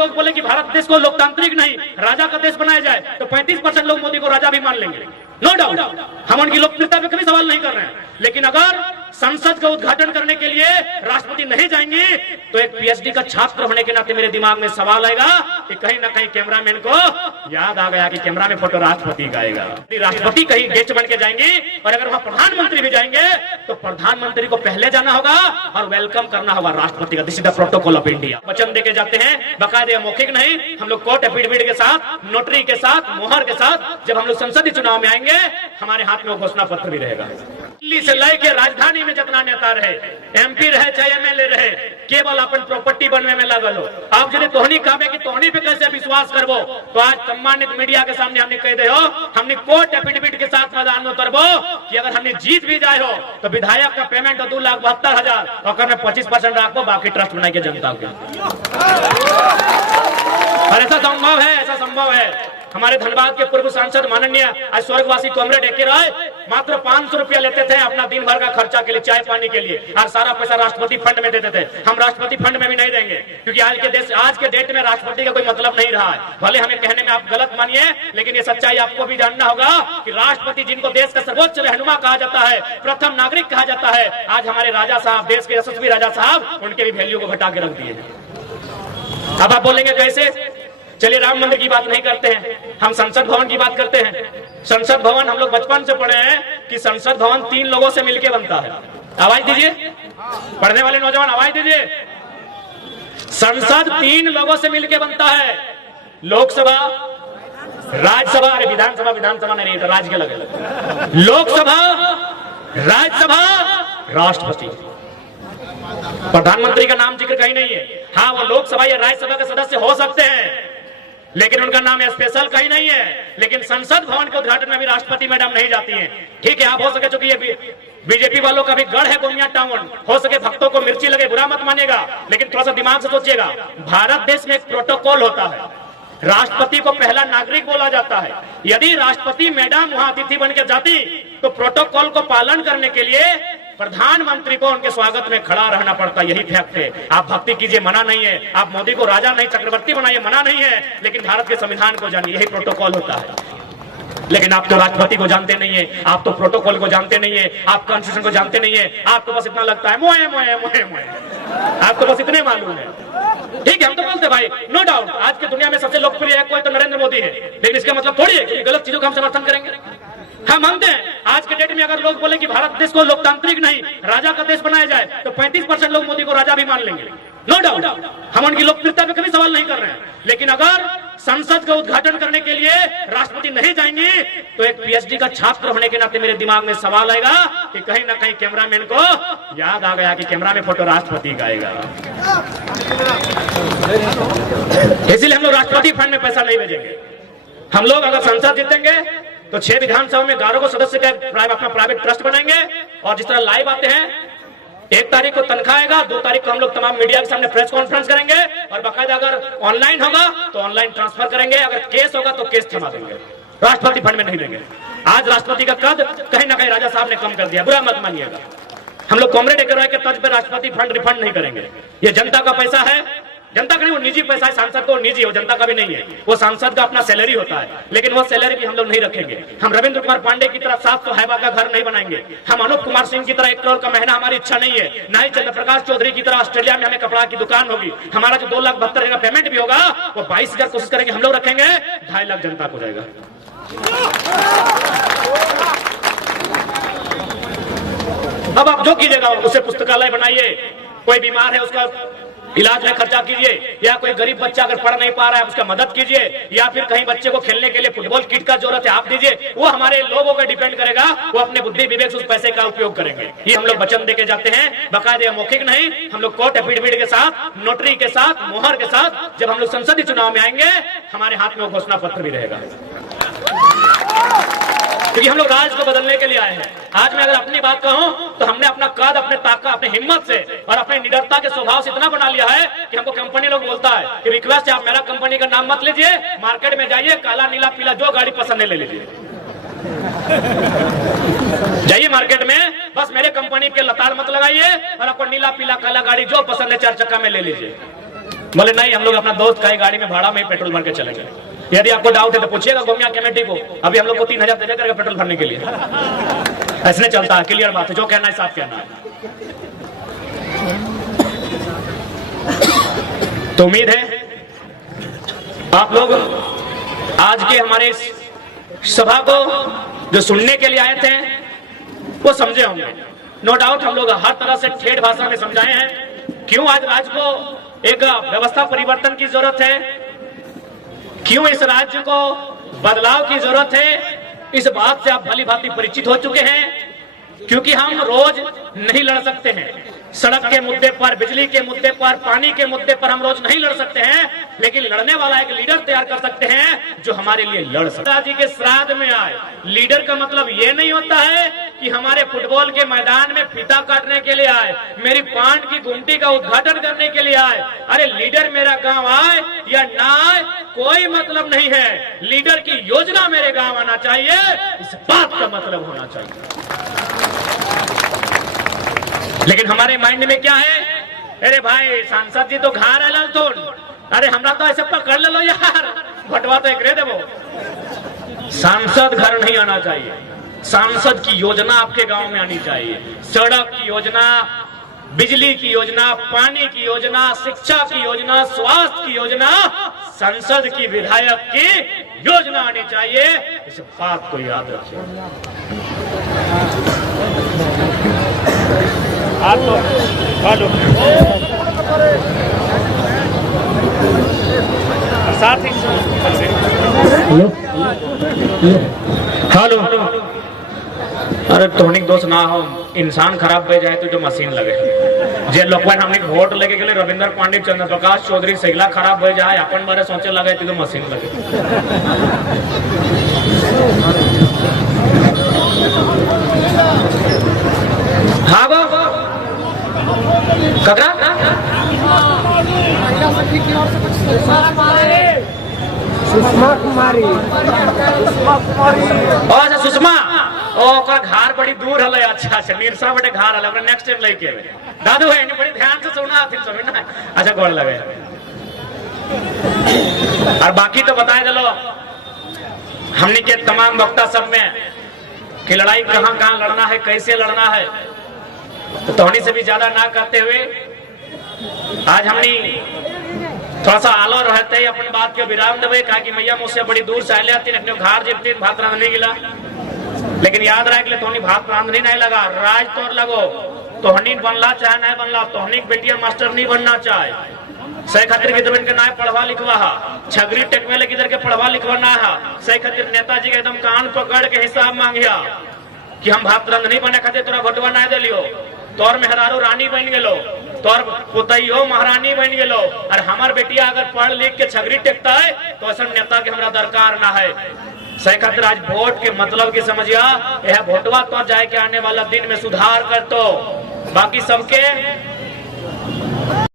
लोग बोले कि भारत देश को लोकतांत्रिक नहीं राजा का देश बनाया जाए तो 35% लोग मोदी को राजा भी मान लेंगे, नो डाउट। हम उनकी लोकप्रियता पे कभी सवाल नहीं कर रहे हैं, लेकिन अगर संसद का उद्घाटन करने के लिए राष्ट्रपति नहीं जाएंगे तो एक पीएचडी का छात्र होने के नाते मेरे दिमाग में सवाल आएगा कि कहीं ना कहीं कैमरामैन को याद आ गया कि कैमरा में फोटो राष्ट्रपति का आएगा। राष्ट्रपति कहीं गेस्ट बन के जाएंगे और अगर वहां प्रधानमंत्री भी जाएंगे तो प्रधानमंत्री को पहले जाना होगा और वेलकम करना होगा राष्ट्रपति का। This is the protocol of India. वचन देके जाते हैं, बाकायदे मौखिक नहीं, हम लोग कोर्ट एफिडेविट के साथ, नोटरी के साथ, मोहर के साथ जब हम लोग संसदीय चुनाव में आएंगे हमारे हाथ में वो घोषणा पत्र भी रहेगा। दिल्ली से लेके राजधानी में जितना नेता रहे, एमपी रहे चाहे एमएलए रहे, केवल अपन प्रॉपर्टी बनने में लगल हो। आप यदि तोहनी कहबे कि तोहनी पे कैसे विश्वास करबो तो आज सम्मानित मीडिया के सामने हमने कह दे हो, हमने कोर्ट एफिडेविट के साथ मैदान में उतरबो कि अगर हमने जीत भी जाए हो तो विधायक का पेमेंट 2,72,000 और में 25% रखो, बाकी ट्रस्ट बनाए के जनता के। और ऐसा संभव है, ऐसा संभव है। हमारे धनबाद के पूर्व सांसद माननीय आज स्वर्गवासी कॉमरेड एके राय मात्र 500 रुपया लेते थे अपना दिन भर का खर्चा के लिए, चाय पानी के लिए, और सारा पैसा राष्ट्रपति फंड में देते थे। हम राष्ट्रपति फंड में भी नहीं देंगे क्योंकि आज के डेट में राष्ट्रपति का कोई मतलब नहीं रहा है। भले हमें कहने में आप गलत मानिए, लेकिन ये सच्चाई आपको भी जानना होगा कि राष्ट्रपति जिनको देश का सर्वोच्च रहनुमा कहा जाता है, प्रथम नागरिक कहा जाता है, आज हमारे राजा साहब, देश के यशस्वी राजा साहब, उनके भी वैल्यू को घटा के रख दिए हैं। अब आप बोलेंगे कैसे? चलिए राम मंदिर की बात नहीं करते हैं, हम संसद भवन की बात करते हैं। संसद भवन हम लोग बचपन से पढ़े हैं कि संसद भवन 3 लोगों से मिलकर बनता है। आवाज दीजिए, पढ़ने वाले नौजवान आवाज दीजिए। संसद 3 लोगों से मिलकर बनता है, लोकसभा, राज्यसभा, अरे विधानसभा, विधानसभा नहीं तो राज्य के लगे, लोकसभा, राज्यसभा, राष्ट्रपति। प्रधानमंत्री का नाम जिक्र कहीं नहीं है। हाँ, वो लोकसभा या राज्यसभा के सदस्य हो सकते हैं लेकिन उनका नाम स्पेशल कहीं नहीं है। लेकिन संसद भवन के उद्घाटन में भी राष्ट्रपति मैडम नहीं जाती हैं। ठीक है, आप हो सके चूंकि ये बीजेपी वालों का भी गढ़ है गोमिया टाउन, हो सके भक्तों को मिर्ची लगे, बुरा मत मानिएगा, लेकिन थोड़ा सा दिमाग से सोचिएगा। भारत देश में एक प्रोटोकॉल होता है, राष्ट्रपति को पहला नागरिक बोला जाता है। यदि राष्ट्रपति मैडम वहां अतिथि बनकर जाती तो प्रोटोकॉल को पालन करने के लिए प्रधानमंत्री को उनके स्वागत में खड़ा रहना पड़ता। यही फैक्ट है। आप भक्ति कीजिए, मना नहीं है, आप मोदी को राजा नहीं चक्रवर्ती बनाइए, मना नहीं है, लेकिन भारत के संविधान को जानिए, यही प्रोटोकॉल होता है। लेकिन आप तो राष्ट्रपति को जानते नहीं है, आप तो प्रोटोकॉल को जानते नहीं है, आप कॉन्स्टिट्यूशन को जानते नहीं है, आपको बस इतना लगता है मोए मोए मोए मोए, आपको बस इतने मालूम है। ठीक है, हम तो बोलते भाई, नो डाउट आज की दुनिया में सबसे लोकप्रिय है कोई तो नरेंद्र मोदी है, लेकिन इसका मतलब थोड़ी है कि गलत चीजों का हम समर्थन करेंगे। हम मानते हैं आज के डेट में अगर लोग बोले कि भारत देश को लोकतांत्रिक नहीं राजा का देश बनाया जाए तो 35% लोग मोदी को राजा भी मान लेंगे, नो डाउट। हम उनकी लोकप्रियता पे कभी सवाल नहीं कर रहे हैं, लेकिन अगर संसद का उद्घाटन करने के लिए राष्ट्रपति नहीं जाएंगे तो एक पीएचडी का छात्र होने के नाते मेरे दिमाग में सवाल आएगा कि कहीं ना कहीं कैमरामैन को याद आ गया कि कैमरा में फोटो राष्ट्रपति का आएगा। इसलिए हम लोग राष्ट्रपति फंड में पैसा नहीं भेजेंगे। हम लोग अगर संसद जीतेंगे तो 6 विधानसभा में 11 को सदस्य का अपना प्राइवेट ट्रस्ट बनाएंगे और जिस तरह लाइव आते हैं 1 तारीख को तनख्वाह आएगा, 2 तारीख को हम लोग तमाम मीडिया के सामने प्रेस कॉन्फ्रेंस करेंगे और बाकायदा अगर ऑनलाइन होगा तो ऑनलाइन ट्रांसफर करेंगे, अगर केस होगा तो केस थमा देंगे, राष्ट्रपति फंड में नहीं देंगे। आज राष्ट्रपति का कद कहीं ना कहीं राजा साहब ने कम कर दिया, बुरा मत मानिएगा। हम लोग कॉमरेड एके राय के तर्ज पर राष्ट्रपति फंड रिफंड नहीं करेंगे। ये जनता का पैसा है, जनता का नहीं, वो निजी पैसा है, सांसद को निजी हो, जनता का भी नहीं है, वो सांसद का अपना सैलरी होता है, लेकिन वो सैलरी भी हम लोग नहीं रखेंगे। हम रविंद्र कुमार पांडे की तरह 700 हैवा का घर नहीं बनाएंगे, हम अनूप कुमार सिंह की तरह 1 करोड़ का महीना हमारी इच्छा नहीं है, ना ही चंद्रप्रकाश चौधरी की तरह ऑस्ट्रेलिया में हमें कपड़ा की दुकान होगी, हमारा जो 2,72,000 का पेमेंट भी होगा वो 22,000 कोशिश करेंगे हम लोग रखेंगे, 2.5 लाख जनता को जाएगा। अब आप जो कीजिएगा उसे पुस्तकालय बनाइए, कोई बीमार है उसका इलाज में खर्चा कीजिए, या कोई गरीब बच्चा अगर पढ़ नहीं पा रहा है उसका मदद कीजिए, या फिर कहीं बच्चे को खेलने के लिए फुटबॉल किट का जरूरत है आप दीजिए। वो हमारे लोगों पर डिपेंड करेगा, वो अपने बुद्धि विवेक से उस पैसे का उपयोग करेंगे। ये हम लोग वचन देके जाते हैं, बाकायदे मौखिक नहीं, हम लोग कोर्ट एफिडेविट के साथ, नोटरी के साथ, मोहर के साथ जब हम लोग संसदीय चुनाव में आएंगे हमारे हाथ में वो घोषणा पत्र भी रहेगा, क्योंकि हम लोग राज को बदलने के लिए आए हैं। आज मैं अगर अपनी बात कहूं तो हमने अपना कद, अपने ताकत, अपने हिम्मत से और अपने निडरता के स्वभाव से इतना बना लिया है कि हमको कंपनी लोग बोलता है कि रिक्वेस्ट है आप मेरा कंपनी का नाम मत लीजिए, मार्केट में जाइए, काला नीला पीला जो गाड़ी पसंद है ले लीजिए, जाइए मार्केट में, बस मेरे कंपनी के लताड़ मत लगाइए और आपको नीला पीला काला गाड़ी जो पसंद है 4 चक्का में ले लीजिए। बोले नहीं, हम लोग अपना दोस्त का ही गाड़ी में भाड़ा में पेट्रोल भर के चलेंगे। यदि आपको डाउट है तो पूछिएगा गोमिया कमेटी को, अभी हम लोग को 3000 दे देकर पेट्रोल भरने के लिए। ऐसे चलता है, क्लियर बात है, जो कहना है साफ कहना है। तो उम्मीद है आप लोग आज के हमारे इस सभा को जो सुनने के लिए आए थे वो समझे होंगे। नो डाउट हम लोग हर तरह से ठेठ भाषा में समझाए हैं क्यों आज राज्य को एक व्यवस्था परिवर्तन की जरूरत है, क्यों इस राज्य को बदलाव की जरूरत है। इस बात से आप भली भांति परिचित हो चुके हैं, क्योंकि हम रोज नहीं लड़ सकते हैं। सड़क के मुद्दे पर, बिजली के मुद्दे पर, पानी के मुद्दे पर हम रोज नहीं लड़ सकते हैं, लेकिन लड़ने वाला एक लीडर तैयार कर सकते हैं जो हमारे लिए लड़ सकता है। जी के श्राद्ध में आए लीडर का मतलब ये नहीं होता है कि हमारे फुटबॉल के मैदान में फीता काटने के लिए आए, मेरी पान की गुमटी का उद्घाटन करने के लिए आए। अरे लीडर मेरा गांव आए या ना आए कोई मतलब नहीं है, लीडर की योजना मेरे गांव आना चाहिए, इस बात का मतलब होना चाहिए। लेकिन हमारे माइंड में क्या है, अरे भाई सांसद जी तो घर आल तो, अरे हमरा तो ऐसे पकड़ लो यार, भटवा तो एक देवो। सांसद घर नहीं आना चाहिए, सांसद की योजना आपके गांव में आनी चाहिए। सड़क की योजना, बिजली की योजना, पानी की योजना, शिक्षा की योजना, स्वास्थ्य की योजना, संसद की विधायक की योजना आनी चाहिए, इस बात को याद रखिए। हेलो अरे टोनिक दोस्त ना हो, इंसान खराब हो जाए तो जो मशीन लगे। जे लोग हमने वोट लेके गए रविंद्र पांडे, चंद्र प्रकाश चौधरी, सैला खराब हो जाए, अपन बारे सोचे लगे तो मशीन लगे। हाँ ककरा सुषमा कुमारी अच्छा सुषमा ओकर घर बड़ी दूर हले। अच्छा अच्छा निरसा बड़े घर हले, हमरा नेक्स्ट टाइम लेके आवे। दादू है बड़ी ध्यान से सुनना थी समझना। अच्छा गोड़ लगे और बाकी तो बताए चलो हमने के तमाम वक्ता सब में कि लड़ाई कहां कहां लड़ना है, कैसे लड़ना है, तो तोहनी से भी ज्यादा ना करते हुए आज हमने थोड़ा सा आलो रहते ही अपन बात के विराम देवे। कहा कि मैया मुझसे बड़ी दूर से आले आती अपने घर जीतती भात रांधने गिला, लेकिन याद रख ले तोहनी भात रांधनी नहीं लगा, राज तोर लगो। तोहनी बनला चाहे नहीं बनला, तोहनी बेटिया मास्टर नहीं बनना चाहे, सही खातिर किधर के ना पढ़वा लिखवा, छगरी टेकवे लगे किधर के पढ़वा लिखवा ना है, सही खातिर नेताजी के एकदम कान पकड़ के हिसाब मांगिया कि हम भात रांधनी बने खातिर तोरा भटवा ना दिलियो, तोर मेहरारू रानी बन गेलो, तोर पुतैयो महारानी बन गेलो, और हमार बेटिया अगर पढ़ लिख के छगरी टेकता है तो ऐसा नेता के हमरा दरकार ना है। सही खातिर आज वोट के मतलब की समझिया, यह वोटवा तो जाए के आने वाला दिन में सुधार कर तो बाकी सबके